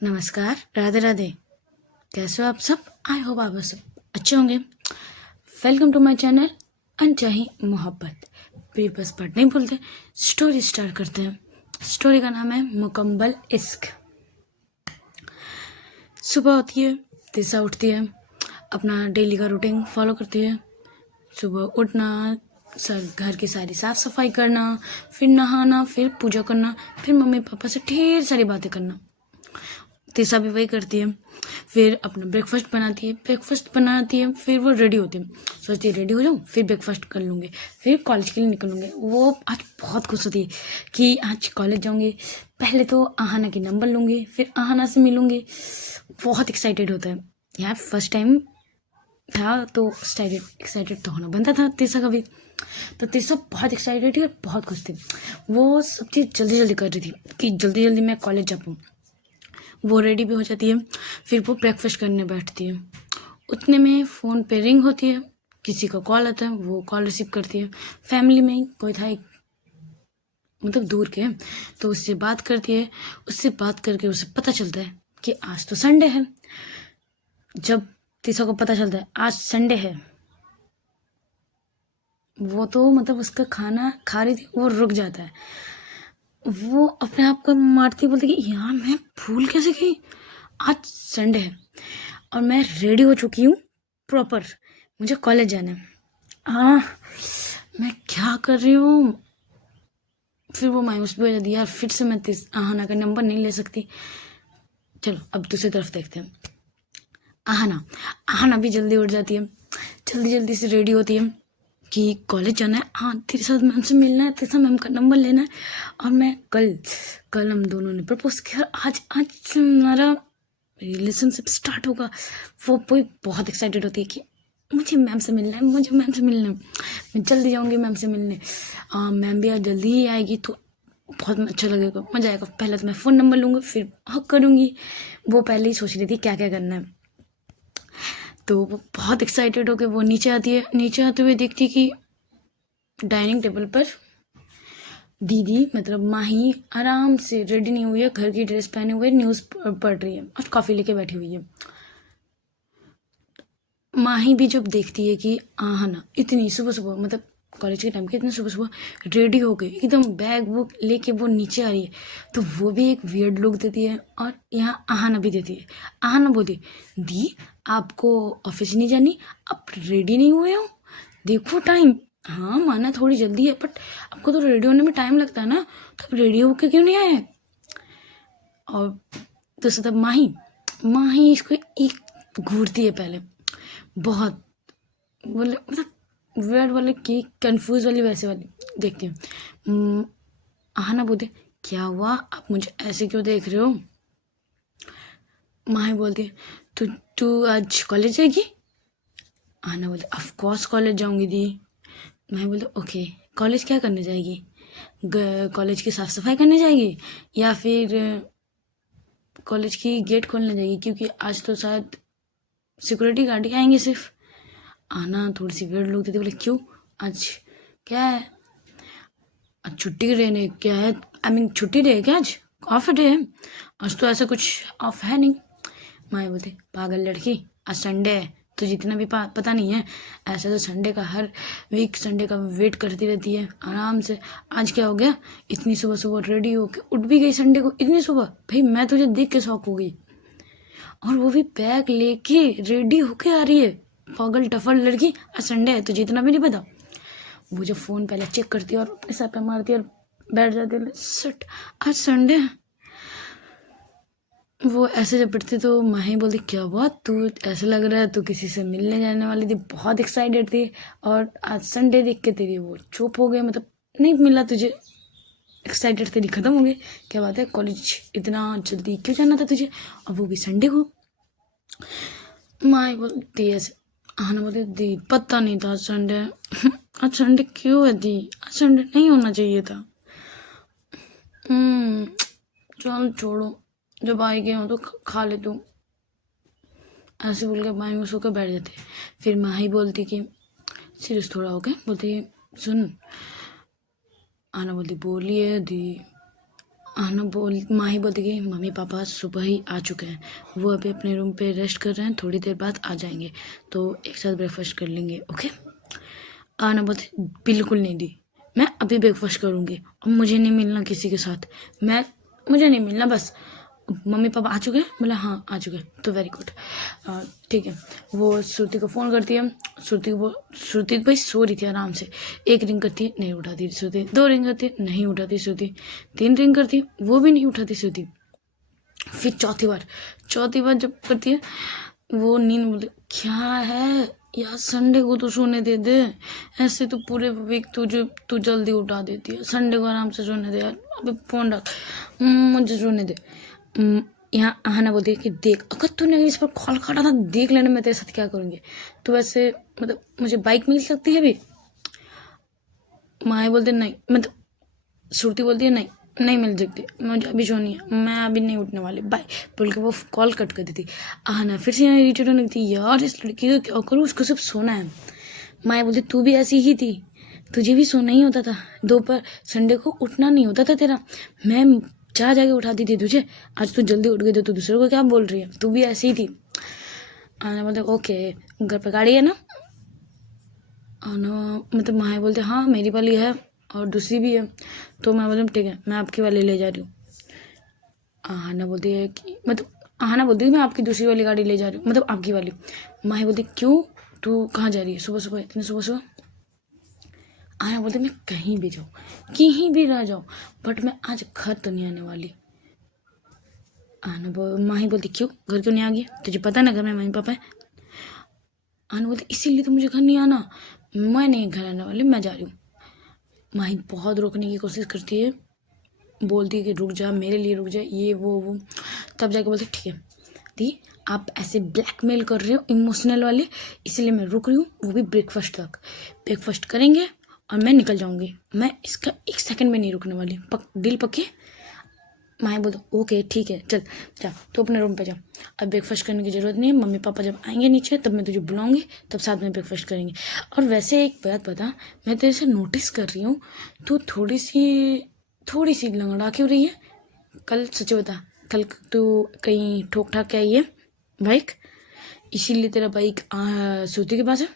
नमस्कार, राधे राधे। कैसे हो आप सब? आई होप आप सब अच्छे होंगे। वेलकम टू माय चैनल अनचाही मोहब्बत। प्लीज बस पढ़ नहीं भूलते। स्टोरी स्टार्ट करते हैं। स्टोरी का नाम है मुकम्मल इश्क। सुबह होती है, तीसा उठती है, अपना डेली का रूटीन फॉलो करती है। सुबह उठना, घर की सारी साफ सफाई करना, फिर नहाना, फिर पूजा करना, फिर मम्मी पापा से ढेर सारी बातें करना। तीसा भी वही करती है। फिर अपना ब्रेकफास्ट बनाती है, फिर वो रेडी होती है। सोचती है रेडी हो जाऊँ, फिर ब्रेकफास्ट कर लूँगी, फिर कॉलेज के लिए निकलूँगी। वो आज बहुत खुश होती है कि आज कॉलेज जाऊँगी। पहले तो आहाना की नंबर लूँगी, फिर आहाना से मिलूँगी। बहुत एक्साइटेड होता है यार। फर्स्ट टाइम था तो एक्साइटेड तो होना बनता था तीसा का भी। तो तीसा बहुत एक्साइटेड थी और बहुत खुश थी। वो सब चीज़ जल्दी जल्दी कर रही थी कि जल्दी जल्दी मैं कॉलेज जा पाऊँ। वो रेडी भी हो जाती है, फिर वो ब्रेकफास्ट करने बैठती है। उतने में फ़ोन पे रिंग होती है, किसी का कॉल आता है, वो कॉल रिसीव करती है। फैमिली में कोई था, एक मतलब दूर के, तो उससे बात करती है। उससे बात करके उसे पता चलता है कि आज तो संडे है। जब तीसा को पता चलता है आज संडे है, वो तो मतलब उसका खाना खा रही थी, वो रुक जाता है। वो अपने आप को मारती, बोलती कि यार मैं भूल कैसे गई, आज संडे है और मैं रेडी हो चुकी हूँ प्रॉपर, मुझे कॉलेज जाना है। हाँ, मैं क्या कर रही हूँ। फिर वो मायूस भी हो जाती है, यार फिर से मैं आहाना का नंबर नहीं ले सकती। चलो अब दूसरी तरफ देखते हैं। आहाना आहाना भी जल्दी उठ जाती है, जल्दी जल्दी से रेडी होती है कि कॉलेज जाना है। हाँ, तेरे साथ मैम से मिलना है, तेरे साथ मैम का नंबर लेना है। और मैं कल हम दोनों ने प्रपोज किया, आज आज से हमारा रिलेशनशिप स्टार्ट होगा। वो बहुत एक्साइटेड होती है कि मुझे मैम से मिलना है, मुझे मैम से मिलना है, मैं जल्दी जाऊँगी मैम से मिलने। मैम भी आज जल्दी ही आएगी तो बहुत अच्छा लगेगा, मज़ा आएगा। पहले तो मैं फ़ोन नंबर लूँगी, फिर हक करूँगी। वो पहले ही सोच रही थी क्या क्या करना है। तो वो बहुत एक्साइटेड होकर वो नीचे आती है। नीचे आते हुए देखती कि डाइनिंग टेबल पर दीदी मतलब माही आराम से रेडी नहीं हुई है, घर की ड्रेस पहने हुए न्यूज़ पढ़ रही है और कॉफ़ी लेके बैठी हुई है। माही भी जब देखती है कि आहाना इतनी सुबह सुबह, मतलब कॉलेज के टाइम के इतने सुबह सुबह रेडी हो गई, एकदम बैग वुग लेके वो नीचे आ रही है, तो वो भी एक वियर्ड लुक देती है। और यहाँ आहाना भी देती है। आहाना बोलती दी आपको ऑफिस नहीं जानी, आप रेडी नहीं हुए हो, देखो टाइम। हाँ माना थोड़ी जल्दी है, बट आपको तो रेडी होने में टाइम लगता है ना, तो आप रेडी होके क्यों नहीं आए। और तो तब माही माही इसको एक घूरती है पहले, बहुत बोले मतलब वियर्ड वाले की कंफ्यूज वाली वैसे वाली देखती हूँ। आहाना बोलते क्या हुआ, आप मुझे ऐसे क्यों देख रहे हो। माही बोलती है तू तू आज कॉलेज जाएगी। आहाना बोलते ऑफ कोर्स कॉलेज जाऊंगी दी। माही बोलते ओके, कॉलेज क्या करने जाएगी, कॉलेज की साफ सफाई करने जाएगी या फिर कॉलेज की गेट खोलने जाएगी, क्योंकि आज तो शायद सिक्योरिटी गार्ड ही आएंगे सिर्फ। आना थोड़ी सी वेट लोग देते, बोले क्यों आज क्या है, आज छुट्टी के डे क्या है, आई मीन छुट्टी डे है क्या, आज ऑफ डे है, आज तो ऐसा कुछ ऑफ है नहीं। माए बोलते पागल लड़की, आज संडे है तो जितना भी पता नहीं है, ऐसा तो संडे का हर वीक संडे का वेट करती रहती है आराम से। आज क्या हो गया, इतनी सुबह सुबह रेडी होके उठ भी गई संडे को, इतनी सुबह। भाई मैं तुझे देख के शौक हो गई, और वो भी बैग लेके रेडी होके आ रही है। पागल टफल लड़की, आज संडे है तो जितना भी नहीं पता। वो जो फ़ोन पहले चेक करती है और अपने सर पे मारती है और बैठ जाती है, सट आज संडे है। वो ऐसे जब पढ़ती तो माही बोलती क्या हुआ, तू ऐसा लग रहा है तू किसी से मिलने जाने वाली थी, बहुत एक्साइटेड थी, और आज संडे देख के तेरी वो चुप हो गई, मतलब नहीं मिला तुझे, एक्साइटेड तेरी ख़त्म हो गई। क्या बात है, कॉलेज इतना जल्दी क्यों जाना था तुझे, और वो भी संडे को। माही बोलती है ऐसे। आना बोलती दी पता नहीं था संडे। आज संडे क्यों है दी, आज संडे नहीं होना चाहिए था। चल छोड़ो, जब आए गए हो तो खा ले तू, ऐसे बोल के मायूस होकर बैठ जाते। फिर माही बोलती कि सीरियस थोड़ा हो गया, बोलती सुन। आना बोलती बोलिए दी। माही बोलती कि मम्मी पापा सुबह ही आ चुके हैं, वो अभी अपने रूम पे रेस्ट कर रहे हैं, थोड़ी देर बाद आ जाएंगे, तो एक साथ ब्रेकफास्ट कर लेंगे, ओके। आना बोलती बिल्कुल नहीं दी, मैं अभी ब्रेकफास्ट करूँगी और मुझे नहीं मिलना किसी के साथ, मुझे नहीं मिलना बस। मम्मी पापा आ चुके हैं? बोला हाँ आ चुके हैं, तो वेरी गुड, ठीक है। वो श्रुति को फ़ोन करती है, श्रुति भाई सो रही थी आराम से। एक रिंग करती है, नहीं उठाती श्रुति, 2 रिंग करती है, नहीं उठाती श्रुति, 3 रिंग करती है, वो भी नहीं उठाती श्रुति। फिर चौथी बार जब करती है, वो नींद बोलती क्या है यार, संडे को तो सोने दे दे, ऐसे तो पूरे वीक तू जल्दी उठा देती है, संडे को आराम से सोने दे यार, अभी फोन रख, मुझे सोने दे। यहाँ आना बोलती है कि देख, अगर तूने इस पर कॉल काटा था देख लेना मैं तेरे साथ क्या करूँगी, तो वैसे मतलब मुझे बाइक मिल सकती है अभी। माए बोलते नहीं, मतलब श्रुति बोलती है नहीं मिल सकती, मुझे अभी सोनी है, मैं अभी नहीं उठने वाली, बाय बोल के वो कॉल कट कर देती। आना फिर से यहाँ इरिटेट होने लगती, यार इस लड़की का क्या करूँ, उसको सिर्फ सोना है। माए बोलती तू भी ऐसी ही थी, तुझे भी सोना ही होता था, दोपहर संडे को उठना नहीं होता था तेरा, मैं जाके उठाती थी तुझे, आज तू जल्दी उठ गई तो तू दूसरे को क्या बोल रही है, तू भी ऐसी ही थी। आना बोलते ओके, घर पे गाड़ी है ना? आना मतलब माए बोलते हाँ मेरी वाली है और दूसरी भी है, तो मैं बोलती ठीक है मैं आपकी वाली ले जा रही हूँ। आहाना बोलती है कि मतलब आहाना बोलती है मैं आपकी दूसरी वाली गाड़ी ले जा रही हूँ, मतलब आपकी वाली। माही बोलती क्यों, तू कहाँ जा रही है सुबह सुबह, इतनी सुबह सुबह? आहाना बोलती मैं कहीं भी जाऊँ, कहीं भी रह जाऊँ, बट मैं आज घर तो नहीं आने वाली। माही बोलती क्यों, घर क्यों नहीं आ गई, तुझे पता ना घर में मम्मी पापा है? आना बोलती इसीलिए तो मुझे घर नहीं आना, मैं नहीं घर आने वाली, मैं जा रही हूँ। माही बहुत रोकने की कोशिश करती है, बोलती है कि रुक जा, मेरे लिए रुक जा, ये वो तब जाके बोलती ठीक है दी, आप ऐसे ब्लैकमेल कर रहे हो इमोशनल वाले, इसलिए मैं रुक रही हूँ, वो भी ब्रेकफास्ट तक। ब्रेकफास्ट करेंगे और मैं निकल जाऊँगी, मैं इसका 1 सेकंड में नहीं रुकने वाली, डील पक्के? माए बोलते ओके ठीक है चल जा, तो अपने रूम पे जा, अब ब्रेकफास्ट करने की ज़रूरत नहीं है, मम्मी पापा जब आएंगे नीचे तब मैं तुझे बुलाऊंगी, तब साथ में ब्रेकफास्ट करेंगे। और वैसे एक बात बता, मैं तेरे से नोटिस कर रही हूँ, तू थोड़ी सी लंगड़ा क्यों रही है? कल सच बता, कल तू कहीं ठोक ठाक के आई है बाइक, इसीलिए तेरा बाइक श्रुति के पास है।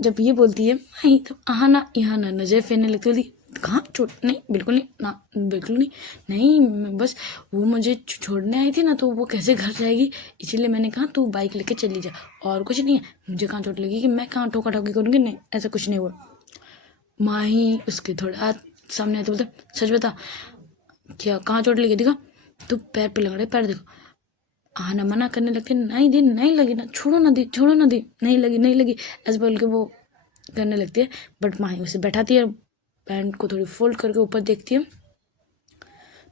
जब ये बोलती है नहीं तो आना यहाँ ना नजर फेरने लगती होती, कहाँ चोट, नहीं बिल्कुल नहीं ना, बिल्कुल नहीं बस वो मुझे छोड़ने आई थी ना, तो वो कैसे घर जाएगी, इसीलिए मैंने कहा तू बाइक लेके चली जा, और कुछ नहीं है, मुझे कहाँ चोट लगी कि मैं कहाँ ठोका ठोकी करूँगी, नहीं ऐसा कुछ नहीं हुआ। माही उसके थोड़ा सामने आते बोलते सच बता क्या, कहाँ चोट लगी, दिखा, तू पैर पे लग रहा है, पैर देखो। आना मना करने लगती, नहीं दी नहीं लगी ना, छोड़ो ना दी, नहीं लगी ऐसे बोल के वो करने लगती है। बट माही उसे बैठाती है, पैंट को थोड़ी फोल्ड करके ऊपर देखती है,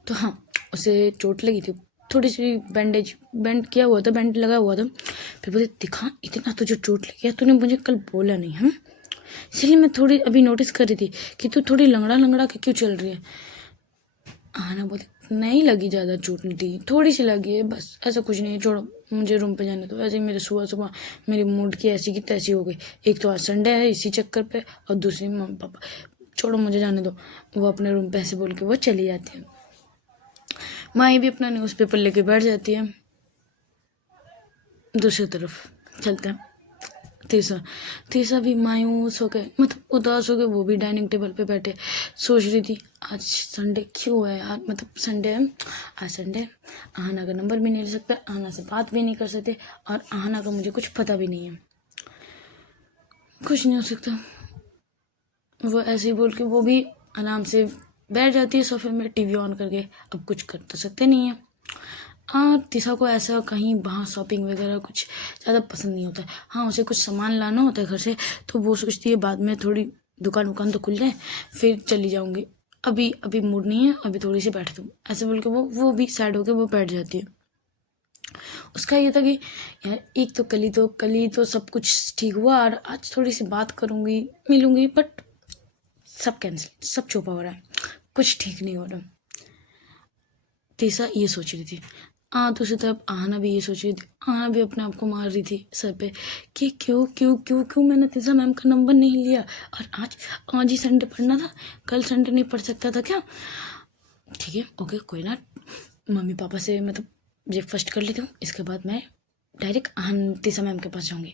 तो हाँ उसे चोट लगी थी, थोड़ी सी बैंड किया हुआ था, बैंड लगा हुआ था। फिर बोलती दिखा इतना तुझे चोट लगी है, तूने मुझे कल बोला नहीं है, इसलिए मैं थोड़ी अभी नोटिस कर रही थी कि तू थोड़ी लंगड़ा के क्यों चल रही है। आना बोलती नहीं लगी, ज़्यादा चोट नहीं थी, थोड़ी सी लगी है बस, ऐसा कुछ नहीं है, छोड़ो मुझे रूम पे जाने दो। ऐसे ही मेरे सुबह मेरी मूड की ऐसी की तैसी हो गई, एक तो आज संडे है इसी चक्कर पे, और दूसरी मम्मी पापा, छोड़ो मुझे जाने दो। वो अपने रूम पे ऐसे बोल के वो चली जाती है। माई भी अपना न्यूज़पेपर लेके बैठ जाती है। दूसरी तरफ चलते हैं तीसरा भी मायूस हो गए, मतलब उदास हो गए, वो भी डाइनिंग टेबल पे बैठे सोच रही थी आज संडे क्यों है यार, मतलब संडे है, आज संडे, आहना का नंबर भी नहीं ले सकते, आहना से बात भी नहीं कर सकते, और आहना का मुझे कुछ पता भी नहीं है, कुछ नहीं हो सकता। वो ऐसे ही बोल के वो भी आराम से बैठ जाती है सोफे में टीवी ऑन करके, अब कुछ कर तो सकते नहीं है। तीसा को ऐसा कहीं वहाँ शॉपिंग वगैरह कुछ ज़्यादा पसंद नहीं होता है। हाँ उसे कुछ सामान लाना होता है घर से, तो वो सोचती है बाद में थोड़ी दुकान तो खुल जाए फिर चली जाऊँगी, अभी मूड नहीं है, अभी थोड़ी सी बैठ दूँ, ऐसे बोल के वो भी सैड होकर वो बैठ जाती है। उसका ये था कि यार एक तो कल ही तो सब कुछ ठीक हुआ, और आज थोड़ी सी बात करूँगी मिलूँगी, बट सब कैंसिल, सब चौपा हो रहा है, कुछ ठीक नहीं हो रहा। तीसा ये सोच रही थी, दूसरी तरफ आहना भी ये सोच रही थी, आहना भी अपने आप को मार रही थी सर पे कि क्यों मैंने तीसा मैम का नंबर नहीं लिया, और आज ही संडे पढ़ना था, कल संडे नहीं पढ़ सकता था क्या? ठीक है, ओके, कोई ना, मम्मी पापा से मतलब ब्रेकफास्ट कर लेती हूँ, इसके बाद मैं डायरेक्ट तीसा मैम के पास जाऊँगी,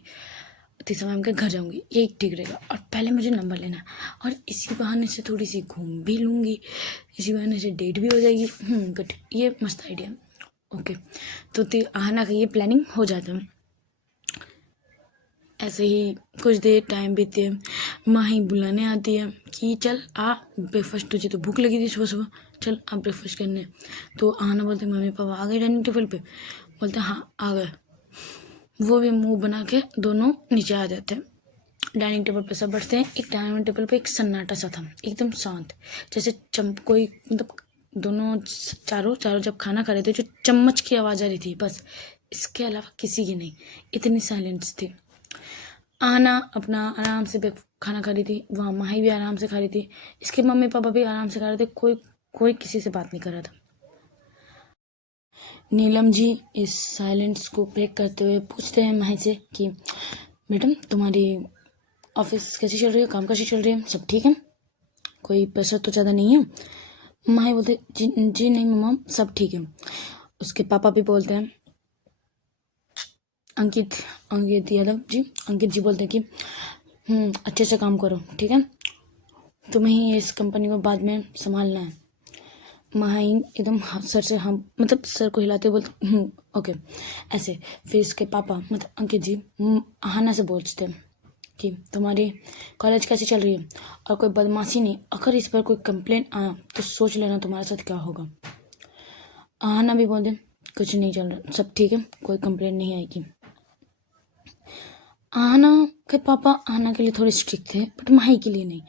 तीसा मैम के घर जाऊँगी, यही ठीक रहेगा। और पहले मुझे नंबर लेना, और इसी बहाने से थोड़ी सी घूम भी लूँगी, इसी बहाने से डेट भी हो जाएगी। गुड, ये मस्त आइडिया। ओके, तो आना का ये प्लानिंग हो जाता है। ऐसे ही कुछ देर टाइम बीतती है, माँ ही बुलाने आती है कि चल आ ब्रेकफास्ट, तुझे तो भूख लगी थी सुबह सुबह, चल आप ब्रेकफास्ट करने। तो आना बोलते मम्मी पापा आ गए डाइनिंग टेबल पे, बोलते हाँ आ गए। वो भी मुंह बना के दोनों नीचे आ जाते हैं। डाइनिंग टेबल पे सब बैठते हैं। एक डाइनिंग टेबल पे एक सन्नाटा सा था, एकदम शांत, जैसे कोई मतलब दोनों चारों जब खाना खा रहे थे, जो चम्मच की आवाज़ आ रही थी बस, इसके अलावा किसी की नहीं, इतनी साइलेंस थी। आना अपना आराम से खाना खा रही थी, वहाँ माही भी आराम से खा रही थी, इसके मम्मी पापा भी आराम से खा रहे थे, कोई किसी से बात नहीं कर रहा था। नीलम जी इस साइलेंस को ब्रेक करते हुए पूछते हैं माही से कि मैडम तुम्हारी ऑफिस कैसी चल रही है, काम कैसी चल रही है, सब ठीक है, कोई प्रेशर तो ज़्यादा नहीं है। माही बोलते जी नहीं मम्मा, सब ठीक है। उसके पापा भी बोलते हैं, अंकित यादव जी, अंकित जी बोलते हैं कि अच्छे से काम करो, ठीक है, तुम्हें ही इस कंपनी को बाद में संभालना है। माही एकदम सर से हम मतलब सर को हिलाते बोलते ओके। ऐसे फिर इसके पापा मतलब अंकित जी आहाना से पूछते हैं कि तुम्हारी कॉलेज कैसी चल रही है, और कोई बदमाशी नहीं, अगर इस पर कोई कंप्लेंट आया तो सोच लेना तुम्हारे साथ क्या होगा। आहाना भी बोलते कुछ नहीं चल रहा, सब ठीक है, कोई कंप्लेंट नहीं आएगी। आहाना के पापा आहाना के लिए थोड़े स्ट्रिक्ट थे, बट माही के लिए नहीं।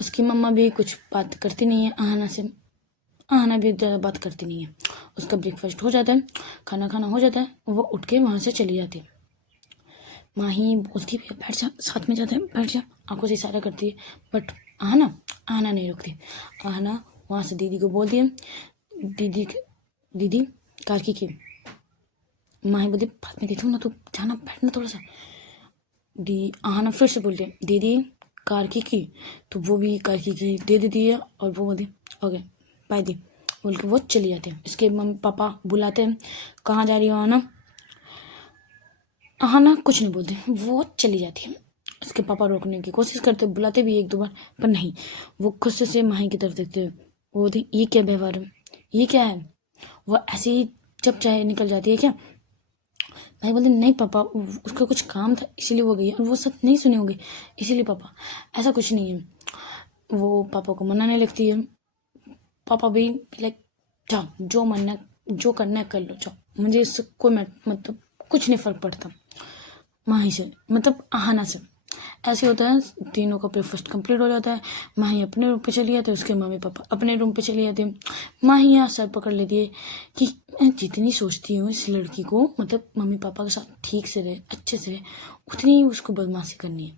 उसकी मम्मा भी कुछ बात करती नहीं है आहाना से, आहाना भी ज़्यादा बात करती नहीं है। उसका ब्रेकफास्ट हो जाता है, खाना हो जाता है, वो उठ के वहाँ से चली जाती है। माही बोलती है बैठ जा, साथ में जाते हैं, बैठ जा, आंखों से इशारा करती है, बट आहाना नहीं रुकती। आहाना वहाँ से दीदी को बोलती है, दीदी कारकी की। माही बोलती बाद में देखूँ ना, तो जाना बैठना थोड़ा सा। आहाना फिर से बोलती है दीदी कारकी की, तो वो भी कारकी की दे देती है, और वो बोलती ओके बाय दी बोल के वो चली जाती है। इसके मम्मी पापा बुलाते हैं, कहाँ जा रही हो आहाना। आहाना कुछ नहीं बोलती, वो चली जाती है। उसके पापा रोकने की कोशिश करते, बुलाते भी एक दो बार, पर नहीं, वो खुद से माही की तरफ देखते हुए वो बोलती ये क्या व्यवहार है, ये क्या है। वो ऐसे ही जब चाहे निकल जाती है क्या। भाई बोलते नहीं पापा, उसका कुछ काम था इसीलिए वो गई, और वो सब नहीं सुने होंगे इसीलिए पापा, ऐसा कुछ नहीं है। वो पापा को मनाने लगती है, पापा भी लाइक जाओ, जो मनना जो करना है कर लो, जाओ, मुझे इससे कोई मतलब कुछ नहीं फर्क पड़ता। माही से मतलब आहाना से ऐसे होता है, तीनों का ब्रेकफास्ट कंप्लीट हो जाता है। माही अपने रूम पे चली जाती है, उसके मम्मी पापा अपने रूम पे चली जाती है। माही यहाँ सर पकड़ लेती है कि मैं जितनी सोचती हूँ इस लड़की को मतलब मम्मी पापा के साथ ठीक से रहे, अच्छे से रहे, उतनी ही उसको बदमाशी करनी है।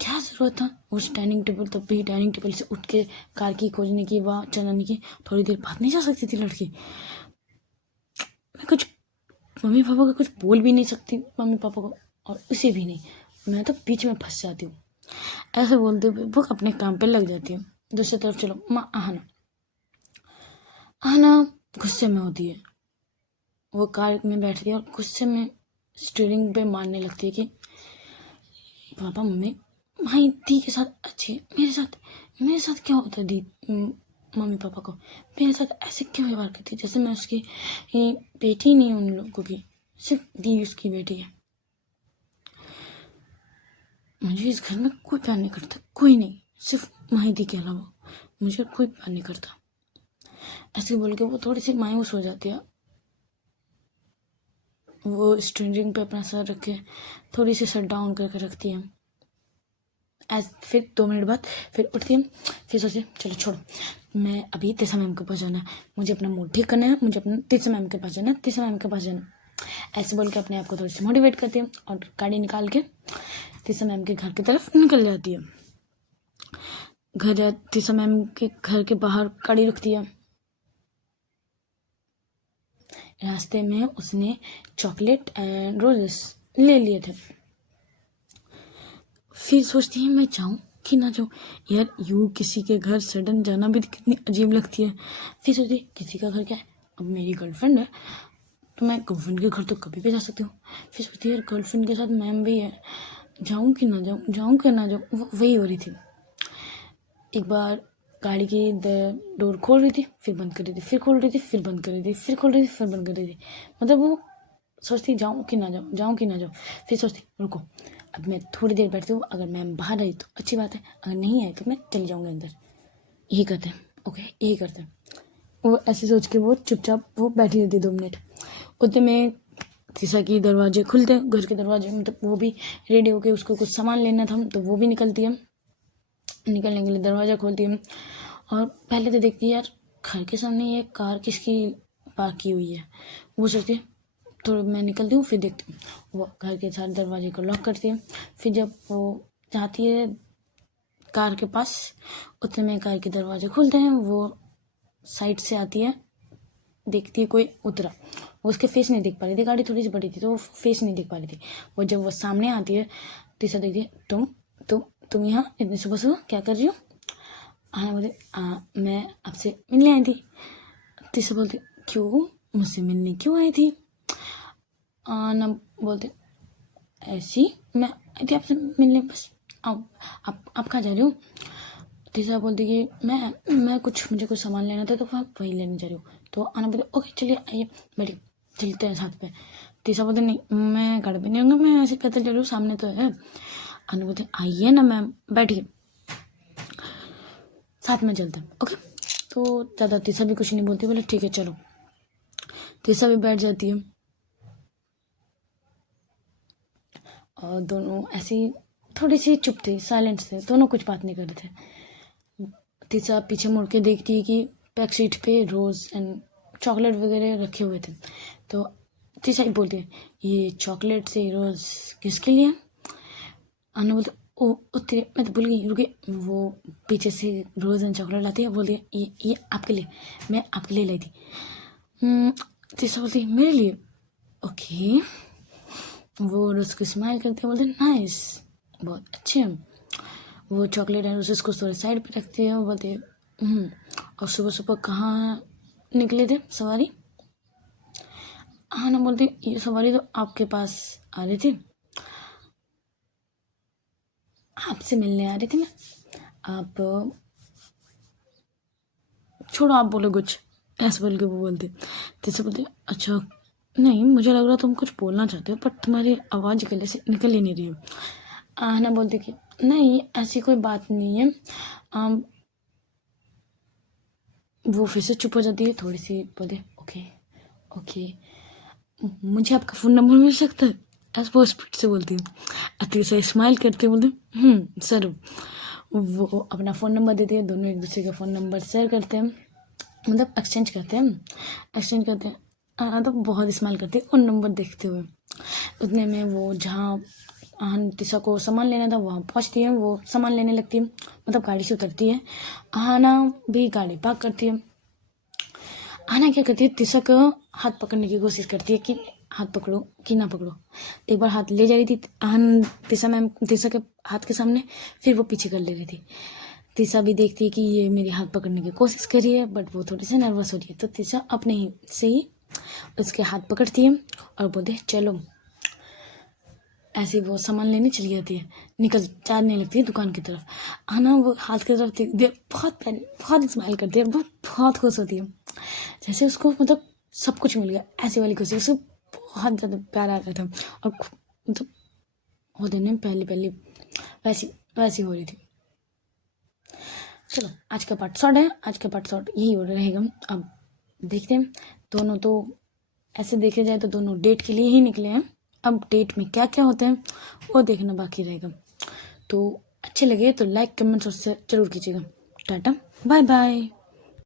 क्या ज़रूरत था उस डाइनिंग टेबल, तब भी डाइनिंग टेबल से उठ के कार की खोजने की, वहाँ चलाने की, थोड़ी देर बाद नहीं जा सकती थी लड़की। मैं कुछ मम्मी पापा को कुछ बोल भी नहीं सकती, मम्मी पापा को, और उसे भी नहीं, मैं तो बीच में फंस जाती हूँ। ऐसे बोलते हुए वो अपने काम पे लग जाती है। दूसरी तरफ चलो माँ आहाना गुस्से में होती है, वो कार में बैठती है और गुस्से में स्टीयरिंग पे मारने लगती है कि पापा मम्मी भाई दी के साथ अच्छी है, मेरे साथ क्या होता है दी, मम्मी पापा को मेरे साथ ऐसे क्यों व्यवहार करती है, जैसे मैं उसकी बेटी नहीं हूँ, उन लोगों की सिर्फ दी उसकी बेटी है। मुझे इस घर में कोई प्यार नहीं करता, कोई नहीं, सिर्फ माहिदी के अलावा मुझे कोई प्यार नहीं करता। ऐसे बोल के वो थोड़ी सी मायूस हो जाती है, वो स्ट्रिंग पे अपना सर रख के थोड़ी सी सर डाउन करके रखती है। फिर 2 मिनट बाद फिर उठती है, फिर सोचती चलो छोड़ो, मैं अभी तीसा मैम के पास जाना है, मुझे अपना मूड ठीक करना है, मुझे अपना तीसा मैम के पास जाना है, तीसा मैम के पास जाना है। ऐसे बोल के अपने आप को थोड़ी सी मोटिवेट करती है और गाड़ी निकाल के तीसा मैम के घर की तरफ निकल जाती है। तीसा मैम के घर के बाहर गाड़ी रुकती है। रास्ते में उसने चॉकलेट एंड रोजेस ले लिए थे। फिर सोचती है मैं जाऊँ कि ना जाऊँ यार, यूँ किसी के घर सडन जाना भी कितनी अजीब लगती है। फिर सोचती किसी का घर क्या है, अब मेरी गर्लफ्रेंड है तो मैं गर्लफ्रेंड के घर तो कभी भी जा सकती हूँ। फिर सोचती यार गर्लफ्रेंड के साथ मैम भी है, जाऊँ कि ना जाऊँ, जाऊँ कि ना जाऊँ, वही हो रही थी। एक बार गाड़ी की डोर खोल रही थी, फिर बंद कर रही थी, फिर खोल रही थी, फिर बंद कर रही थी, फिर खोल रही थी, फिर बंद कर रही थी। मतलब वो सोचती जाऊँ कि ना जाऊँ, जाऊँ कि ना जाऊँ। फिर सोचती रुको, अब मैं थोड़ी देर बैठती हूँ, अगर मैम बाहर आई तो अच्छी बात है, अगर नहीं आई तो मैं चली जाऊँगी अंदर। यही करते हैं, ओके यही करते हैं। वो ऐसे सोच के वो चुपचाप वो बैठी रहती 2 मिनट। उतने में तीसरा की दरवाजे खुलते, घर के दरवाजे, मतलब वो भी रेडी होके उसको कुछ सामान लेना था तो वो भी निकलती है। निकलने के लिए दरवाज़ा खोलती है और पहले तो देखती है यार घर के सामने ये कार किसकी पार्क की हुई है। वो सोचती है थोड़ा मैं निकलती हूँ, फिर देखती हूँ। वो घर के सारे दरवाजे को लॉक करती है। फिर जब वो जाती है कार के पास, उतने में कार के दरवाजे खुलते हैं। वो साइड से आती है, देखती है कोई उतरा। वो उसके फेस नहीं देख पा रही थी, गाड़ी थोड़ी सी बड़ी थी तो वो फेस नहीं देख पा रही थी। वो जब वो सामने आती है तीसरा देखती है, तुम यहाँ इतनी सुबह सुबह क्या कर रही हो। आना बोलती मैं आपसे मिलने आई थी। तीसरा बोलती क्यों, मुझसे मिलने क्यों आई थी। आना बोलते ऐसी मैं आई थी आपसे मिलने, बस आप कहाँ जा रही हो। तीसरा बोलती कि मैं मुझे कुछ सामान लेना था तो आप वही लेने जा रही हूँ। तो आना बोलते ओके चलिए आइए बैठिए, चलते हैं साथ पे। तीसरा बोलते नहीं मैं गाड़ी पे नहीं आऊँगा, मैं ऐसे पैदल जा रही हूँ, सामने तो है। आना बोलते आइए ना मैम बैठिए, साथ में चलते हैं ओके। तो ज़्यादा तीसरा भी कुछ नहीं बोलती, बोले ठीक है चलो। तीसरा भी बैठ जाती है और दोनों ऐसी थोड़ी सी चुप थे, साइलेंट थे, दोनों कुछ बात नहीं कर रहे थे। तीसरा पीछे मुड़ के देखती है कि बैक सीट पे रोज़ एंड चॉकलेट वगैरह रखे हुए थे। तो तीसरा ही बोलती है ये चॉकलेट से रोज़ किसके लिए। अनु बोलते ओ तेरे, मैं तो भूल गई, रुके। वो पीछे से रोज़ एंड चॉकलेट लाती है, बोलती है ये आपके लिए, मैं आपके लिए लाई थी। तीसरा बोलती है मेरे लिए, ओके। वो रोज़ को स्माइल करते बोलते नाइस, बहुत अच्छे हैं। वो चॉकलेट एंड रोजेस को थोड़े साइड पे रखते हैं। वो बोलते हैं और सुबह सुबह कहाँ निकले थे सवारी। हाँ ना बोलते ये सवारी तो आपके पास आ रही थी, आपसे मिलने आ रही थी मैं। आप छोड़ो, आप बोलो कुछ, ऐसे बोल के वो बोलते। जैसे बोलते अच्छा नहीं, मुझे लग रहा तुम कुछ बोलना चाहते हो पर तुम्हारी आवाज़ गले से निकल ही नहीं रही है। आना बोलती कि नहीं ऐसी कोई बात नहीं है। वो फिर से चुप हो जाती है, थोड़ी सी बोले ओके ओके, मुझे आपका फ़ोन नंबर मिल सकता है, ऐसे वो स्पीड से बोलती है। अति से स्माइल करते बोलते सर। वो अपना फ़ोन नंबर देती है, दोनों एक दूसरे का फ़ोन नंबर शेयर करते हैं, मतलब एक्सचेंज करते हैं। तो बहुत स्माइल करती है उन नंबर देखते हुए। उतने में वो जहाँ तिशा को सामान लेना था वहाँ पहुँचती है। वो सामान लेने लगती है, मतलब गाड़ी से उतरती है। आना भी गाड़ी पार्क करती है। आना क्या करती है, तिशा को हाथ पकड़ने की कोशिश करती है कि हाथ पकड़ो कि ना पकड़ो। एक बार हाथ ले जा रही थी तिशा के हाथ के सामने, फिर वो पीछे कर ले रही थी। तिशा भी देखती है कि ये मेरे हाथ पकड़ने की कोशिश कर रही है, बट वो थोड़ी सी नर्वस हो रही है। तो तिशा अपने ही से ही उसके हाथ पकड़ती है और बोलते है चलो। ऐसे वो सामान लेने चली जाती है, निकल जाने लगती है दुकान की तरफ। आना वो हाथ की तरफ बहुत स्माइल करती है, बहुत खुश होती है, जैसे उसको मतलब सब कुछ मिल गया, ऐसी वाली खुशी उसको बहुत ज़्यादा प्यार आ रहा था। और मतलब वो दिन पहले वैसी वैसी हो रही थी। चलो आज का पार्ट शॉर्ट है, आज का पार्ट शॉर्ट यही हो रहेगा। अब देखते हैं, दोनों तो ऐसे देखे जाए तो दोनों डेट के लिए ही निकले हैं। अब डेट में क्या क्या होते हैं वो देखना बाकी रहेगा। तो अच्छे लगे तो लाइक कमेंट्स और शेयर जरूर कीजिएगा। Tata bye bye.